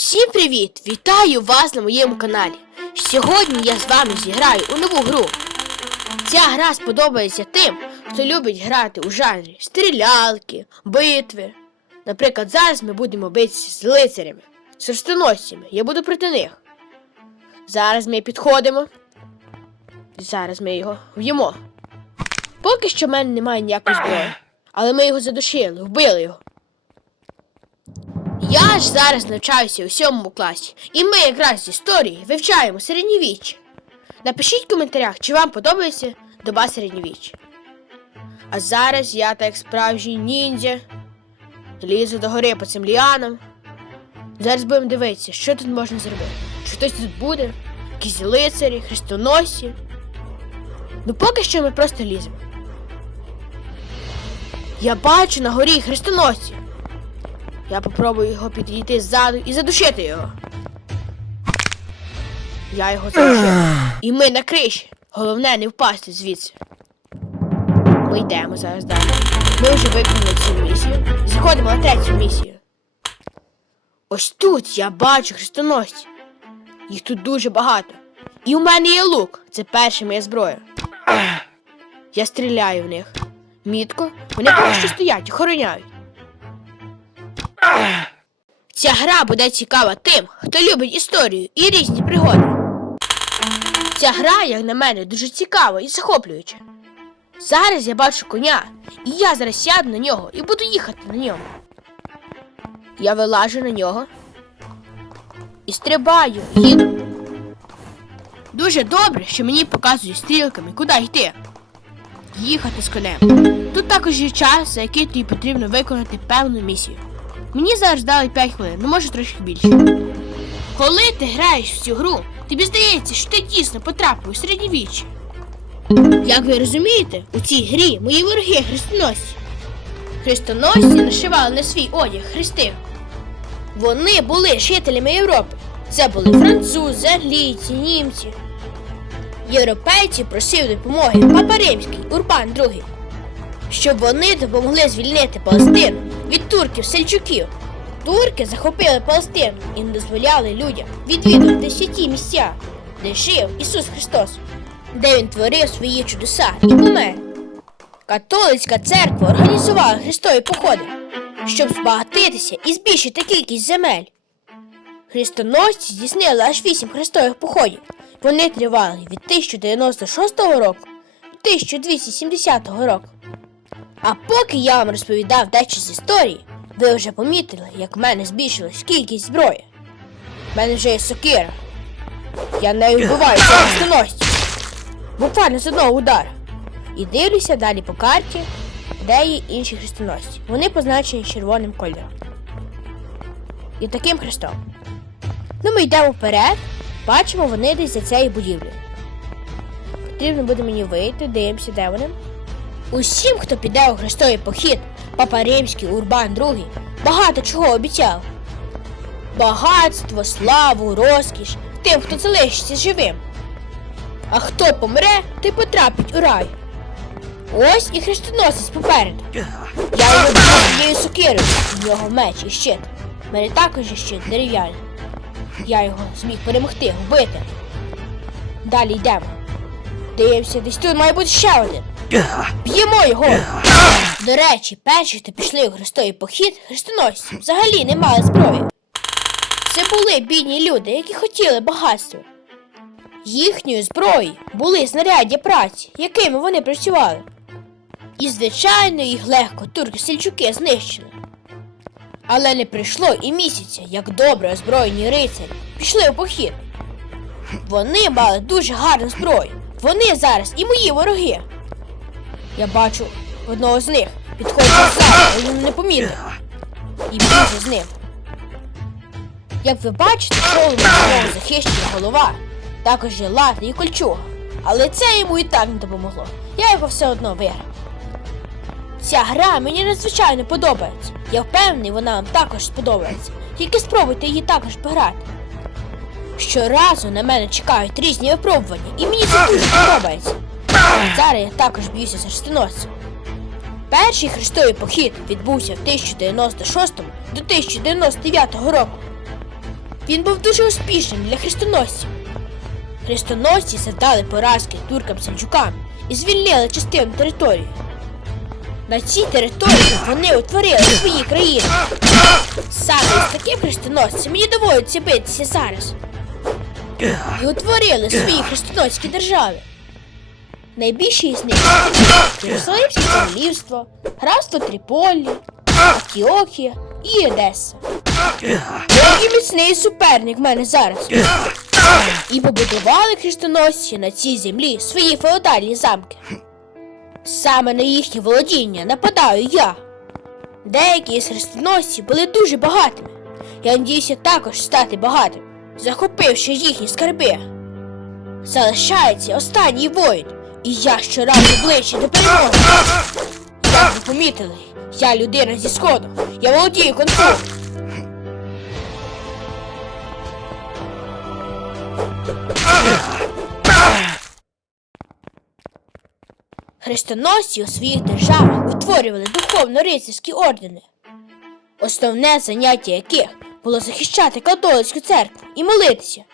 Всім привіт! Вітаю вас на моєму каналі. Сьогодні я з вами зіграю у нову гру. Ця гра сподобається тим, хто любить грати у жанрі стрілялки, битви. Наприклад, зараз ми будемо битися з лицарями, з хрестоносцями. Я буду проти них. Зараз ми підходимо. Зараз ми його в'ємо. Поки що в мене немає ніякої зброї. Але ми його задушили, вбили його. Я ж зараз навчаюся у сьомому класі, і ми якраз з історії вивчаємо середньовіччя. Напишіть в коментарях, чи вам подобається доба середньовіччя. А зараз я, так як справжній ніндзя, лізу до гори по цим ліанам. Зараз будемо дивитися, що тут можна зробити. Чи хтось тут буде, якісь лицарі, хрестоносці. Ну поки що ми просто ліземо. Я бачу на горі хрестоносців. Я попробую його підійти ззаду і задушити його. Я його задушив. І ми на криші. Головне не впасти звідси. Ми йдемо зараз далі. Ми вже виконали цю місію. Заходимо на третю місію. Ось тут я бачу хрестоносців. Їх тут дуже багато. І у мене є лук. Це перша моя зброя. Я стріляю в них. Мітко, вони що стоять, охороняють. Ця гра буде цікава тим, хто любить історію і різні пригоди. Ця гра, як на мене, дуже цікава і захоплююча. Зараз я бачу коня, і я зараз сяду на нього і буду їхати на ньому. Я вилажу на нього і стрибаю, їду. Дуже добре, що мені показують стрілками, куди йти. Їхати з конем. Тут також є час, за який тобі потрібно виконати певну місію. Мені зараз дали 5 хвилин, ну може трошки більше. Коли ти граєш в цю гру, тобі здається, що ти дійсно потрапив у середньовіччя. Як ви розумієте, у цій грі мої вороги хрестоносці. Хрестоносці нашивали на свій одяг хрести. Вони були жителями Європи. Це були французи, англійці, німці. Європейці просив допомоги Папа Римський, Урбан II, щоб вони допомогли звільнити Палестину від турків сельчуків. Турки захопили Палестину і не дозволяли людям відвідувати святі місця, де жив Ісус Христос, де Він творив свої чудеса і помер. Католицька церква організувала Христові походи, щоб збагатитися і збільшити кількість земель. Хрестоносці здійснили аж вісім хрестових походів. Вони тривали від 1096 року до 1270 року. А поки я вам розповідав дещо з історії, ви вже помітили, як в мене збільшилась кількість зброї. В мене вже є сокира. Я нею вбиваю хрестоносців. Буквально з одного удара. І дивлюся далі по карті, де є інші хрестоносці. Вони позначені червоним кольором. І таким хрестом. Ну, ми йдемо вперед, бачимо вони десь за цією будівлею. Потрібно буде мені вийти, дивимося, де вони. Усім, хто піде у хрестовий похід, Папа Римський, Урбан II, багато чого обіцяв. Багатство, славу, розкіш тим, хто залишиться живим. А хто помре, той потрапить у рай. Ось і хрестоносець попереду. Я його б'ю сокирою, в нього меч і щит. Мене також є щит дерев'яний. Я його зміг перемогти, вбити. Далі йдемо. Дивимося, десь тут має бути ще один. Б'ємо його! До речі, перші, хто пішли у хрестовий похід, хрестоносці, взагалі не мали зброї. Це були бідні люди, які хотіли багатства. Їхньою зброєю були знаряддя праці, якими вони працювали. І, звичайно, їх легко турки-сельчуки знищили. Але не пройшло і місяця, як добре озброєні рицарі пішли у похід. Вони мали дуже гарну зброю. Вони зараз і мої вороги. Я бачу одного з них підходить ззаду, він не помітив. І біжу з ним. Як ви бачите, кров'ю мого захищена голова, також є лати і кольчуга. Але це йому і так не допомогло. Я його все одно виграв. Ця гра мені надзвичайно подобається. Я впевнений, вона вам також сподобається. Тільки спробуйте її також пограти. Щоразу на мене чекають різні випробування, і мені це дуже подобається. Я також б'юся за хрестоносцем. Перший хрестовий похід відбувся в 1096 до 1099 року. Він був дуже успішним для хрестоносців. Хрестоносці завдали поразки туркам-сельджукам і звільнили частину території. На цій території вони утворили свої країни. Саме з таким хрестоносцем мені доводиться битися зараз. І утворили свої хрестоносські держави. Найбільші з них Єрусалимське королівство, графство Тріполі, Антіохія і Одеса. Який міцний суперник в мене зараз. І побудували хрестоносці на цій землі свої феодальні замки. Саме на їхнє володіння нападаю я. Деякі з хрестоносців були дуже багатими. Я надіюся також стати багатим, захопивши їхні скарби. Залишається останній воїн, і я щоразу ближче до перемоги. Як ви помітили, я людина зі сходу, я володію концом. Хрестоносці у своїх державах утворювали духовно-рицарські ордени, основне заняття яких було захищати католицьку церкву і молитися.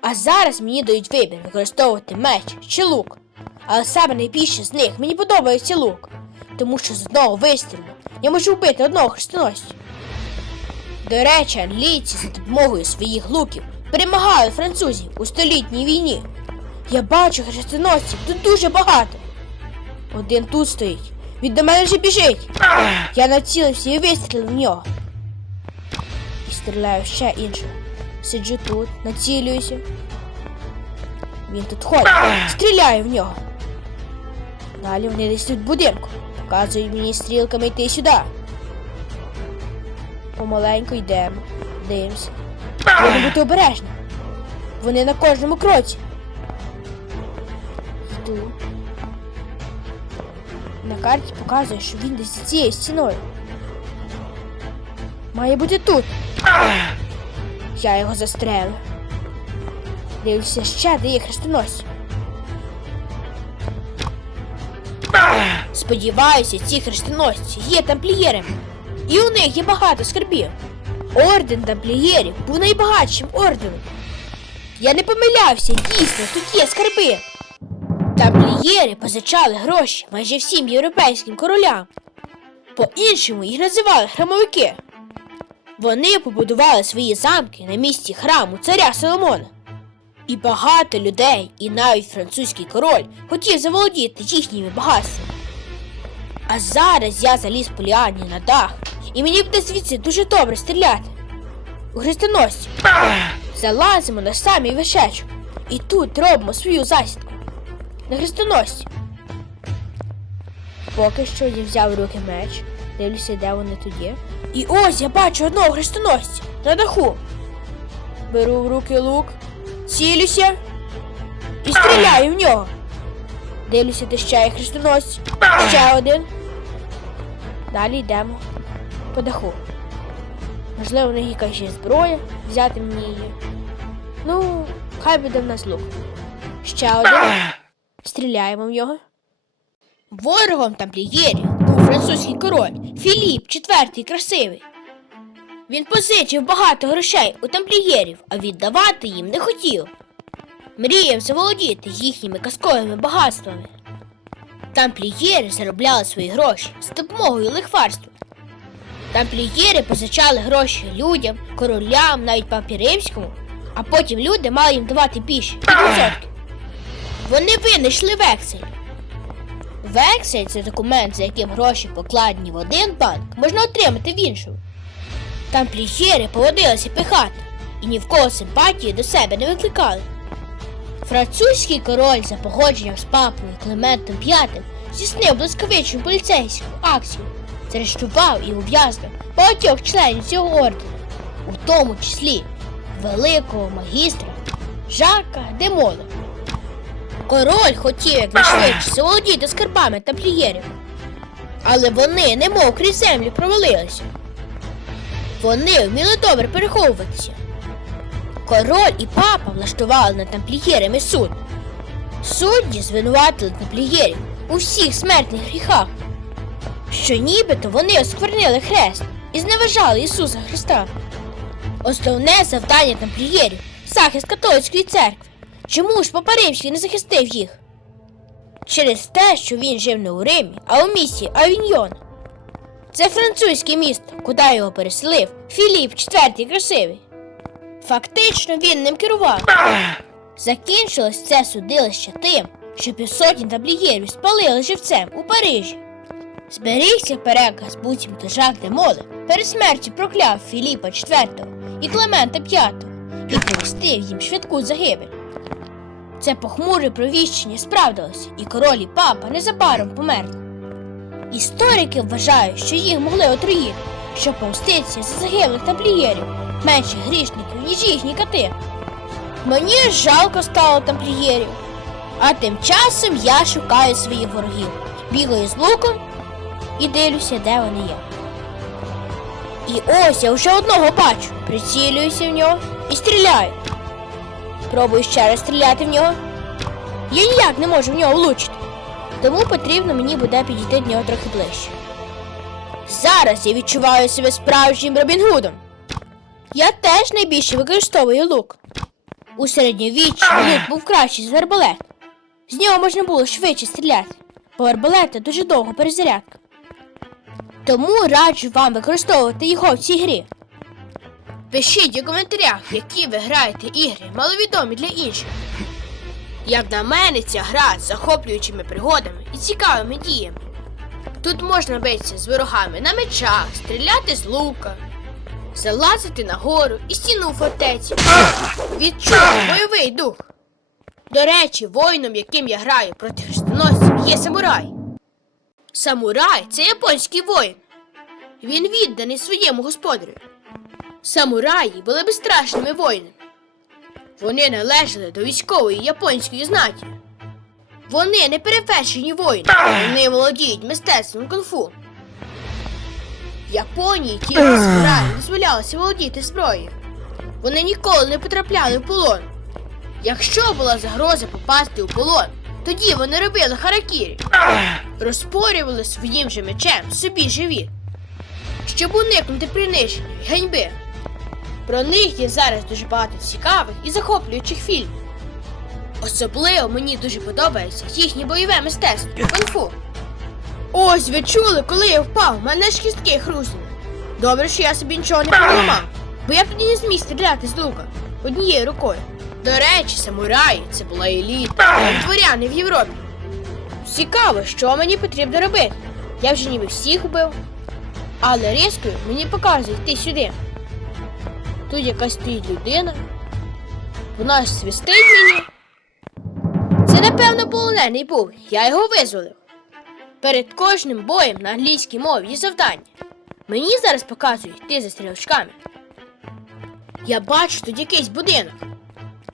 А зараз мені дають вибір використовувати меч чи лук. Але саме найбільше з них мені подобається лук, тому що з одного вистрілу я можу вбити одного хрестоносця. До речі, англійці за допомогою своїх луків перемагали французів у столітній війні. Я бачу хрестоносців тут дуже багато. Один тут стоїть. Він до мене вже біжить. Я націлився і вистрілив в нього. І стріляю ще іншого. Сиджу тут, націлююся. Він тут ходить. Стріляю в нього. Далі вони десь тут будинку. Показують мені стрілками йти сюди. Помаленьку йдемо. Дивимося. Треба бути обережним. Вони на кожному кроці. Йду. На карті показує, що він десь за цією стіною. Має бути тут. Я його застрелив. Дивлюся ще, де є хрестоносці. Сподіваюся, ці хрестоносці є тамплієрами. І у них є багато скарбів. Орден тамплієрів був найбагатшим орденом. Я не помилявся, дійсно, тут є скарби. Тамплієри позичали гроші майже всім європейським королям. По-іншому їх називали храмовики. Вони побудували свої замки на місці храму царя Соломона. І багато людей, і навіть французький король хотів заволодіти їхніми багатствами. А зараз я заліз Поліані на дах, і мені буде звідси дуже добре стріляти. У хрестоносці. Залазимо на самий вершечок. І тут робимо свою засідку. На хрестоносці. Поки що я взяв руки меч, дивлюся, де вони тут. І ось я бачу одного хрестоносця на даху. Беру в руки лук, цілюся і стріляю в нього. Дивлюся, де ще є хрестоносці. Ще один. Далі йдемо по даху. Можливо, в них якась є зброя, взяти мені її. Ну, хай буде в нас лук. Ще один. Стріляємо в нього. Ворогом тамплієрів був французький король Філіп IV красивий. Він позичив багато грошей у тамплієрів, а віддавати їм не хотів. Мріяв заволодіти їхніми казковими багатствами. Тамплієри заробляли свої гроші з допомогою лихварства. Тамплієри позичали гроші людям, королям, навіть папі римському, а потім люди мали їм давати більше. Вони винайшли вексель. Вексель це документ, за яким гроші покладені в один банк, можна отримати в іншому. Тамплієри поводилися пихато і ні в кого симпатії до себе не викликали. Французький король за погодженням з папою Клементом V здійснив блискавичну поліцейську акцію, заарештував і ув'язнив багатьох членів цього ордену, у тому числі великого магістра Жака Демола. Король хотів якнайшвидше заволодіти скарбами тамплієрів. Але вони, немов крізь землю, провалилися. Вони вміли добре переховуватися. Король і папа влаштували над тамплієрами суд. Судді звинуватили тамплієрів у всіх смертних гріхах, що нібито вони осквернили хрест і зневажали Ісуса Христа. Основне завдання тамплієрів захист католицької церкви. Чому ж Папа Римський не захистив їх? Через те, що він жив не у Римі, а у місті Авіньйон. Це французьке місто, куди його переселив Філіп IV Красивий. Фактично він ним керував. Закінчилось це судилище тим, що півсотні таблієрів спалили живцем у Парижі. Зберігся переказ буцімто Жак де Моле перед смертю прокляв Філіпа IV і Клемента V і повістив їм швидку загибель. Це похмуре провіщення справдилося, і король і папа незабаром померли. Історики вважають, що їх могли отруїти, щоб помститися за загиблих тамплієрів, менших грішників, ніж їхні кати. Мені жалко стало тамплієрів. А тим часом я шукаю своїх ворогів, бігаю з луком і дивлюся, де вони є. І ось я вже одного бачу, прицілююся в нього і стріляю. Пробую ще раз стріляти в нього. Я ніяк не можу в нього влучити. Тому потрібно мені буде підійти до нього трохи ближче. Зараз я відчуваю себе справжнім Робін Гудом. Я теж найбільше використовую лук. У середньовіччі лук був кращий за арбалет. З нього можна було швидше стріляти, бо арбалета дуже довго перезарядка. Тому раджу вам використовувати його в цій грі. Пишіть у коментарях, які ви граєте ігри, маловідомі для інших. Як на мене, ця гра з захоплюючими пригодами і цікавими діями. Тут можна битися з ворогами на мечах, стріляти з лука, залазити на гору і стіну фортеці. Відчути бойовий дух. До речі, воїном, яким я граю проти хрестоносців, є самурай. Самурай це японський воїн. Він відданий своєму господарю. Самураї були безстрашними воїнами. Вони належали до військової японської знаті. Вони не перевершені воїни, вони володіють мистецтвом кунг-фу. Японії ті самураї дозволялося володіти зброєю. Вони ніколи не потрапляли в полон. Якщо була загроза попасти у полон, тоді вони робили харакірі, розпорювали своїм же мечем собі живі, щоб уникнути приниження й ганьби. Про них є зараз дуже багато цікавих і захоплюючих фільмів. Особливо мені дуже подобається їхнє бойове мистецтво кунг-фу. Ось ви чули, коли я впав, мене ж кістки хруснули. Добре, що я собі нічого не поламав, бо я тоді не зміг стріляти з лука однією рукою. До речі, самураї це була еліта, дворяни в Європі. Цікаво, що мені потрібно робити. Я вже ніби всіх убив. Але різкою мені показує йти сюди. Тут якась стоїть людина. Вона свистить мені. Це, напевно, полонений був. Я його визволив. Перед кожним боєм на англійській мові є завдання. Мені зараз показують йти за стрілочками. Я бачу тут якийсь будинок.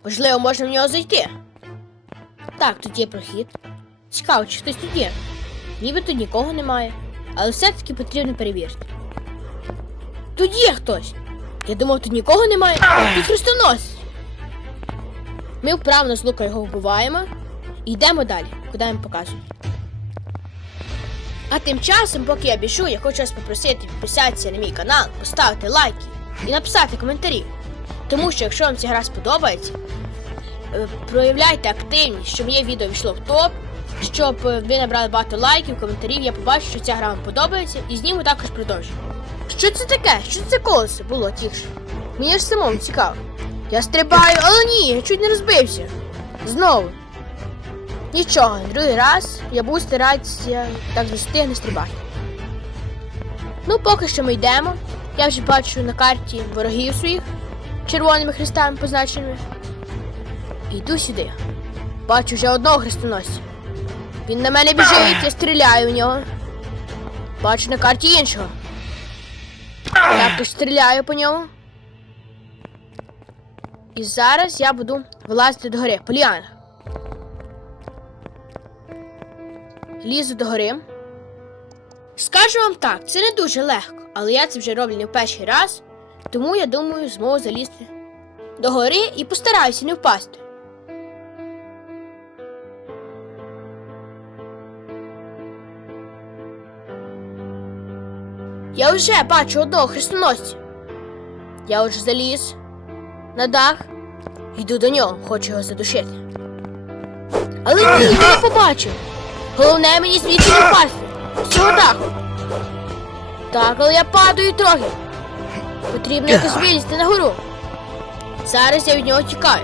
Можливо, можна в нього зайти. Так, тут є прохід. Цікаво, чи хтось тут є. Ніби тут нікого немає, але все-таки потрібно перевірити. Тут є хтось. Я думав, тут нікого немає. Тут хрестоносець. Ми вправно з лука його вбиваємо і йдемо далі, куди їм показують. А тим часом, поки я біжу, я хочу вас попросити підписатися на мій канал, поставити лайки і написати коментарі. Тому що якщо вам ця гра сподобається, е, проявляйте активність, щоб моє відео війшло в топ, щоб е, ви набрали багато лайків, коментарів, я побачу, що ця гра вам подобається, і зніму також продовження. Що це таке? Що це колесо було тихше? Мені ж самому цікаво. Я стрибаю, але ні, я чуть не розбився. Знову. Нічого, другий раз я буду старатися так застиг не стрибати. Ну, поки що ми йдемо. Я вже бачу на карті ворогів своїх червоними хрестами позначеними. Йду сюди. Бачу вже одного хрестоносця. Він на мене біжить, я стріляю в нього. Бачу на карті іншого. Також стріляю по ньому. І зараз я буду вилазити до гори. Поліана. Лізу до гори. Скажу вам так, це не дуже легко, але я це вже роблю не в перший раз, тому я думаю, зможу залізти до гори і постараюся не впасти. Я вже бачу одного хрестоносця. Я отже заліз на дах, йду до нього, хочу його задушити. Але ні, я не побачив. Головне мені звідси не впасти. З цього даху. Так, але я падаю трохи. Потрібно якось вилізти на гору. Зараз я від нього тікаю.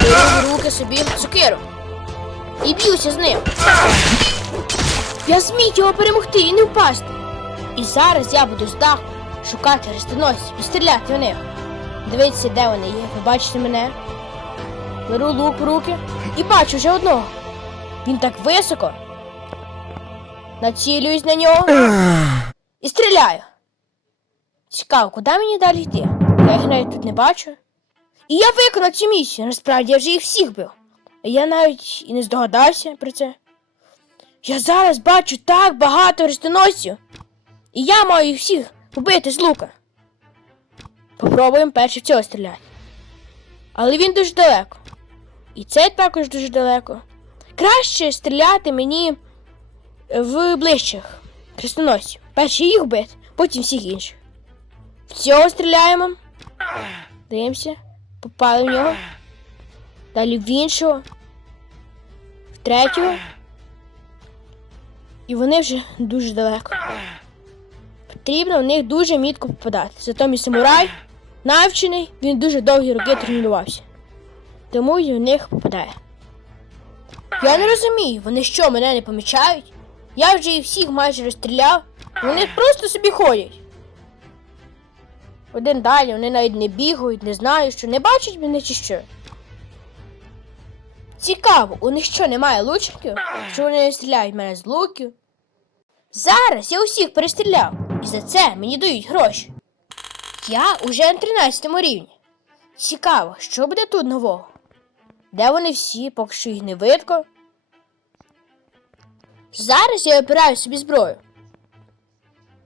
Беру руки собі цукеру. І б'юся з ним. Я зміг його перемогти і не впасти. І зараз я буду з даху шукати хрестоносців і стріляти в них. Дивіться, де вони є. Ви бачите мене? Беру лук в руки і бачу вже одного. Він так високо. Націлююсь на нього і стріляю. Цікаво, куди мені далі йти? Я їх навіть тут не бачу. І я виконав цю місію. Насправді я вже їх всіх бив. А я навіть і не здогадався про це. Я зараз бачу так багато хрестоносців. І я маю їх всіх побити з лука. Попробуємо перше в цього стріляти. Але він дуже далеко. І цей також дуже далеко. Краще стріляти мені в ближчих хрестоносців. Перше їх бити, потім всіх інших. В цього стріляємо. Дивимося. Попали в нього. Далі в іншого. В третього. І вони вже дуже далеко. Потрібно в них дуже мітко попадати. Зато мій самурай навчений, він дуже довгі роки тренувався. Тому й в них попадає. Я не розумію, вони що, мене не помічають? Я вже їх всіх майже розстріляв. Вони просто собі ходять. Один далі, вони навіть не бігають, не знаю, що не бачать мене чи що. Цікаво, у них що немає лучників? Що вони не стріляють мене з луків? Зараз я усіх перестріляв, і за це мені дають гроші. Я уже на 13 рівні. Цікаво, що буде тут нового? Де вони всі, поки що їх не видко? Зараз я обираю собі зброю.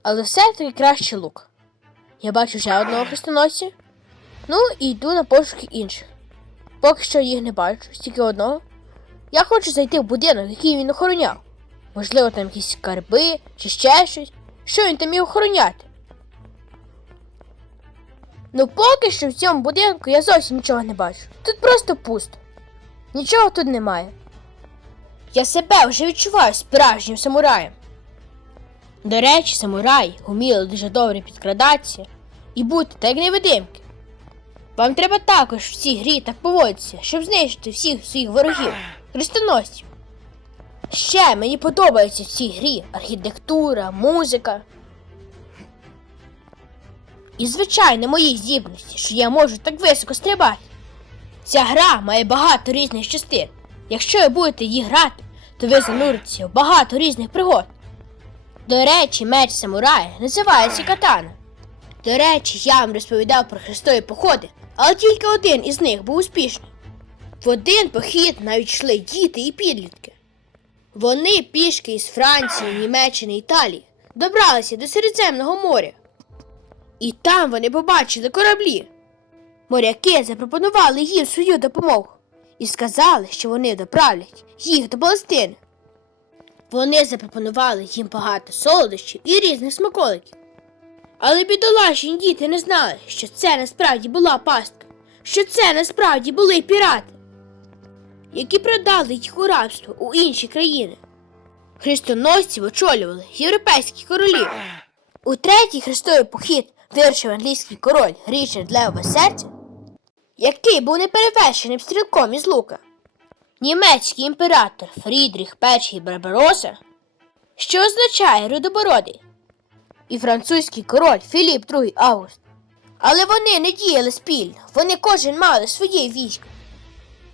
Але все-таки краще лук. Я бачу ще одного хрестоносця. Ну і йду на пошуки інших. Поки що їх не бачу, тільки одного. Я хочу зайти в будинок, який він охороняв. Можливо, там якісь скарби чи ще щось. Що він там міг охороняти? Ну, поки що в цьому будинку я зовсім нічого не бачу. Тут просто пусто. Нічого тут немає. Я себе вже відчуваю справжнім самураєм. До речі, самураї вміли дуже добре підкрадатися і бути так невидимки. Вам треба також в цій грі так поводитися, щоб знищити всіх своїх ворогів, хрестоносців. Ще мені подобається в цій грі архітектура, музика. І, звичайно, мої здібності, що я можу так високо стрибати. Ця гра має багато різних частин. Якщо ви будете її грати, то ви зануритеся в багато різних пригод. До речі, меч самурая називається катана. До речі, я вам розповідав про хрестові походи, але тільки один із них був успішний. В один похід навіть йшли діти і підлітки. Вони пішки із Франції, Німеччини, Італії добралися до Середземного моря. І там вони побачили кораблі. Моряки запропонували їм свою допомогу і сказали, що вони доправлять їх до Палестини. Вони запропонували їм багато солодощів і різних смаколиків. Але бідолашні діти не знали, що це насправді була пастка, що це насправді були пірати, які продали їх у рабство у інші країни. Хрестоносців очолювали європейські королі. У третій хрестовий похід вирушив англійський король Річард Левове серця, який був неперевершеним стрілком із лука. Німецький імператор Фрідріх І Барбароса, що означає рудобородий, і французький король Філіп II Август. Але вони не діяли спільно, вони кожен мали своє військо.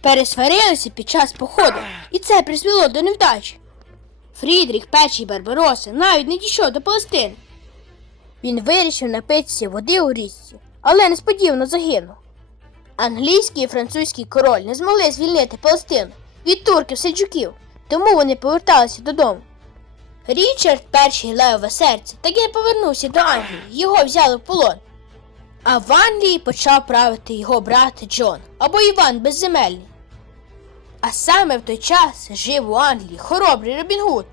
Пересварилися під час походу, і це призвело до невдачі. Фрідріх І Барбароса навіть не дійшов до Палестини. Він вирішив напитися води у річці, але несподівано загинув. Англійський і французький король не змогли звільнити Палестину від турків сельджуків, тому вони поверталися додому. Річард, перший левове серце, таки не повернувся до Англії, його взяли в полон. А в Англії почав правити його брат Джон або Іван Безземельний. А саме в той час жив у Англії хоробрий Робін Гуд.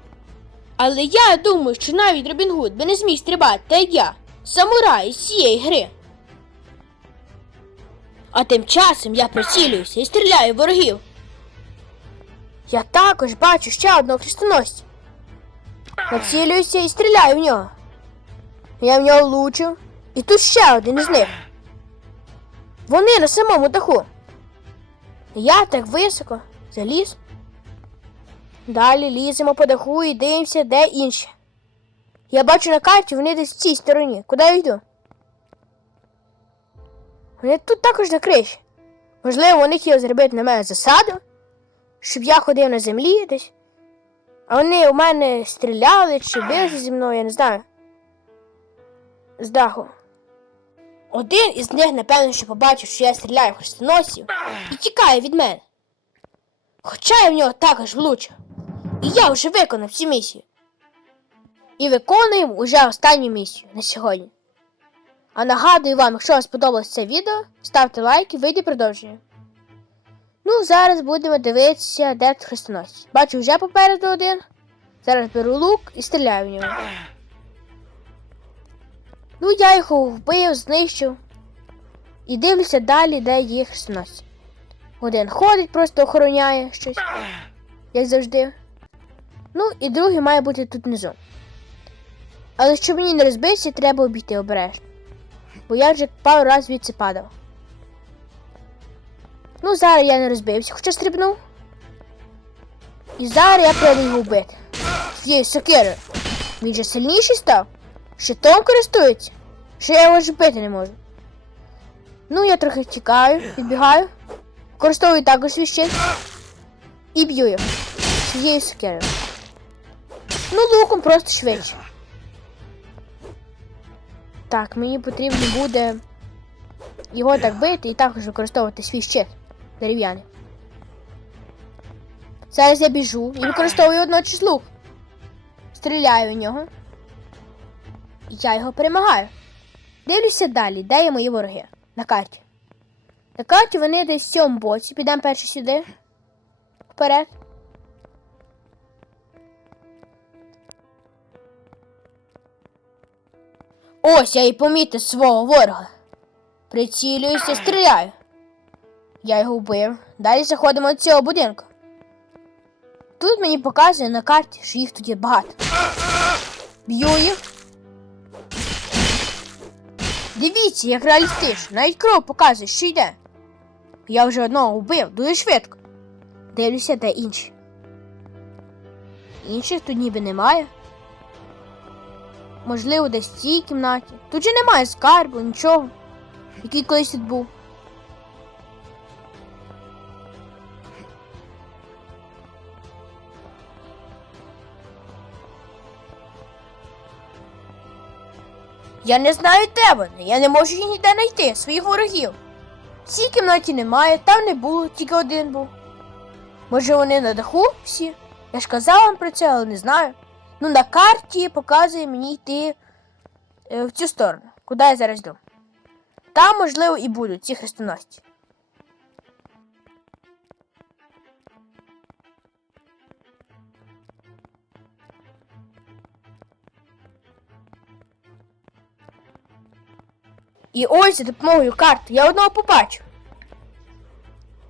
Але я думаю, що навіть Робін Гуд би не зміг стрибати, як я, самурай із цієї гри. А тим часом я прицілююся і стріляю ворогів. Я також бачу ще одного хрестоносця. Націлююся і стріляю в нього. Я в нього влучив, і тут ще один із них. Вони на самому даху. Я так високо заліз. Далі ліземо по даху і дивимося, де інші. Я бачу на карті, вони десь в цій стороні. Куди я йду? Вони тут також на. Можливо, вони хотіли зробити на мене засаду, щоб я ходив на землі десь. А вони у мене стріляли чи билися зі мною, я не знаю. З даху. Один із них, напевно, що побачив, що я стріляю в хрестоносців і тікає від мене. Хоча я в нього також влучив. І я вже виконав цю місію. І виконуємо уже останню місію на сьогодні. А нагадую вам, якщо вам сподобалось це відео, ставте лайк і вийде продовження. Ну, зараз будемо дивитися, де хрестоносець. Бачу вже попереду один. Зараз беру лук і стріляю в нього. Ну, я його вбив, знищив. І дивлюся далі, де є хрестоносець. Один ходить, просто охороняє щось, як завжди. Ну, і другий має бути тут внизу. Але щоб мені не розбитися, треба обійти обережно. Бо я вже пару разів звідси падав. Ну, зараз я не розбився, хоча стрибнув. І зараз я треба його вбити. Цією сокирою. Він же сильніший став. Щитом користується. Що я його ж вбити не можу. Ну, я трохи тікаю, підбігаю. Використовую також свій щит. І б'ю його. Цією сокирою. Ну, луком просто швидше. Так, мені потрібно буде його так бити і також використовувати свій щит дерев'яний. Зараз я біжу і використовую одночас лук. Стріляю в нього. Я його перемагаю. Дивлюся далі, де є мої вороги на карті. На карті вони десь в цьому боці. Підемо перше сюди. Вперед. Ось я і помітив свого ворога. Прицілююся, стріляю. Я його вбив. Далі заходимо до цього будинку. Тут мені показує на карті, що їх тут є багато. Б'ю їх. Дивіться, як реалістично. Навіть кров показує, що йде. Я вже одного вбив дуже швидко. Дивлюся, де інші. Інших тут ніби немає. Можливо, десь в цій кімнаті. Тут же немає скарбу, нічого, який колись тут був. Я не знаю, де вони. Я не можу їх ніде знайти, своїх ворогів. В цій кімнаті немає, там не було, тільки один був. Може, вони на даху всі? Я ж казав вам про це, але не знаю. Ну, на карті показує мені йти е, в цю сторону, куди я зараз йду. Там, можливо, і будуть ці хрестоносці. І ось за допомогою карти я одного побачу.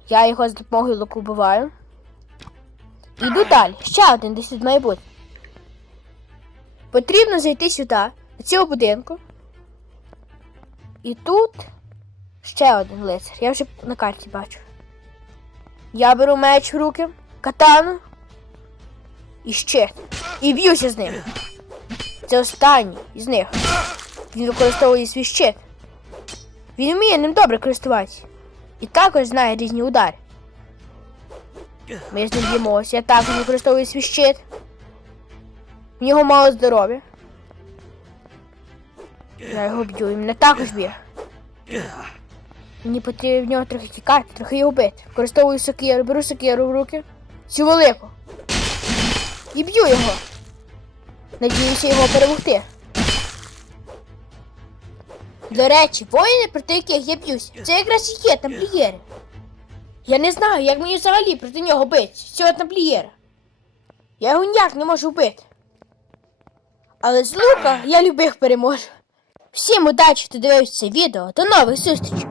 Я його за допомогою луку вбиваю. Іду далі. Ще один десь тут має бути. Потрібно зайти сюди, до цього будинку. І тут ще один лицар. Я вже на карті бачу. Я беру меч в руки, катану і щит. І б'юся з ним. Це останній із них. Він використовує свій щит. Він вміє ним добре користуватися. І також знає різні удари. Ми з ним б'ємося. Я також використовую свій щит. В нього мало здоров'я. Я його б'ю, і мене також б'є. Мені потрібно в нього трохи тікати, трохи його бити. Використовую сокиру, беру сокиру в руки. Цю велику. І б'ю його. Надіюся його перемогти. До речі, воїни, проти яких я б'юсь, це якраз і є тамплієри. Я не знаю, як мені взагалі проти нього бити, цього тамплієра. Я його ніяк не можу вбити. Але з лука я любих переможу. Всім удачі, хто дивився відео. До нових зустрічей!